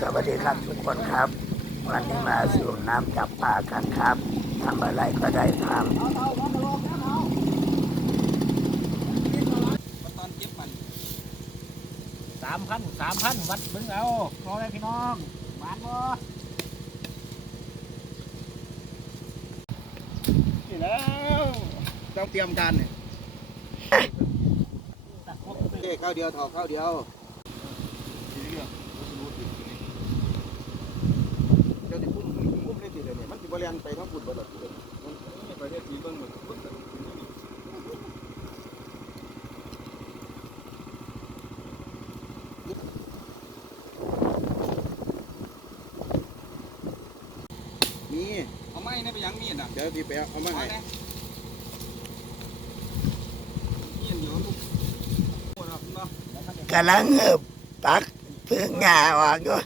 สวัสดีครับทุกคนครับ วันนี้มาสูบน้ำจับปลากันครับทำอะไรก็ได้ทตอนเก็บมันสามพันสามพันวัดเบิ่งเอาพอแล้วพี่น้องหวานบ่นี่แล้วต้องเตรียมการเนี่ยตัดพวกโอเคข้าวเดียวถอกข้าวเดียวเดี๋ยวจะพุ่มพุ่มได้ที เดียวเนี่ยมันจะบริเวณไปทั้งฝุ่นบดเลยมันไปได้ทีเบิ้งหมดมีเอาไม้นี่ไปยังมีดอะเดี๋ยวพี่ไปเอามาให้มีดอยู่ลูกโอ้ยเนะำกำลังเหืบตักเพื่องาออกอยู่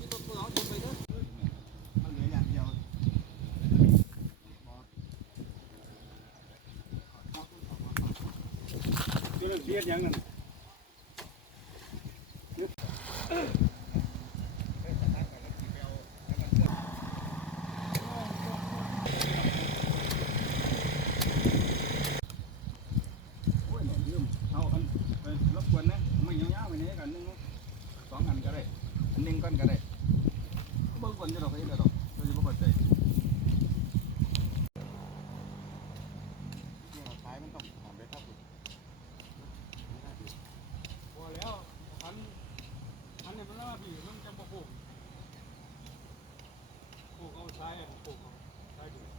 มีตัวเปลือกเอาจุดไปเด้อ มันเหลืออย่างเดียว เรื่องเสียดยังนั่นโอ้ยเนี่ยลืมเอาอันไปรบกวนนะไม่ยาวๆไปไหนกันนึงสองอันก็ได้อันหนึงก้อนก็ได้ छाया है